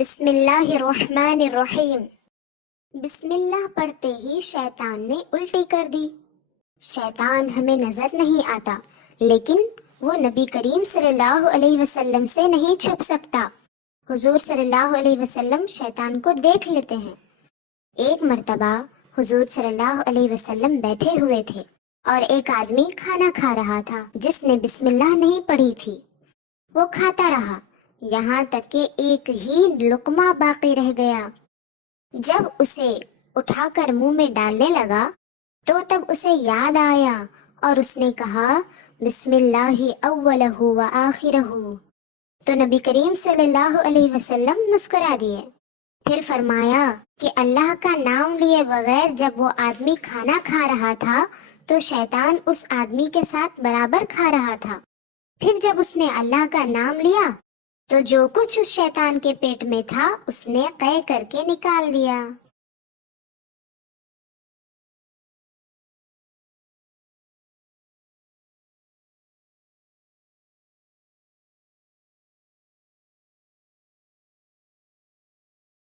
بسم اللہ الرحمن الرحیم۔ بسم اللہ پڑھتے ہی شیطان نے الٹی کر دی۔ شیطان ہمیں نظر نہیں آتا، لیکن وہ نبی کریم صلی اللہ علیہ وسلم سے نہیں چھپ سکتا۔ حضور صلی اللہ علیہ وسلم شیطان کو دیکھ لیتے ہیں۔ ایک مرتبہ حضور صلی اللہ علیہ وسلم بیٹھے ہوئے تھے اور ایک آدمی کھانا کھا رہا تھا جس نے بسم اللہ نہیں پڑھی تھی۔ وہ کھاتا رہا یہاں تک کہ ایک ہی لقمہ باقی رہ گیا۔ جب اسے اٹھا کر منہ میں ڈالنے لگا تو تب اسے یاد آیا اور اس نے کہا بسم اللہ اولہ و آخرہ، تو نبی کریم صلی اللہ علیہ وسلم مسکرا دیے۔ پھر فرمایا کہ اللہ کا نام لیے بغیر جب وہ آدمی کھانا کھا رہا تھا تو شیطان اس آدمی کے ساتھ برابر کھا رہا تھا۔ پھر جب اس نے اللہ کا نام لیا تو جو کچھ اس شیطان کے پیٹ میں تھا اس نے قے کر کے نکال دیا۔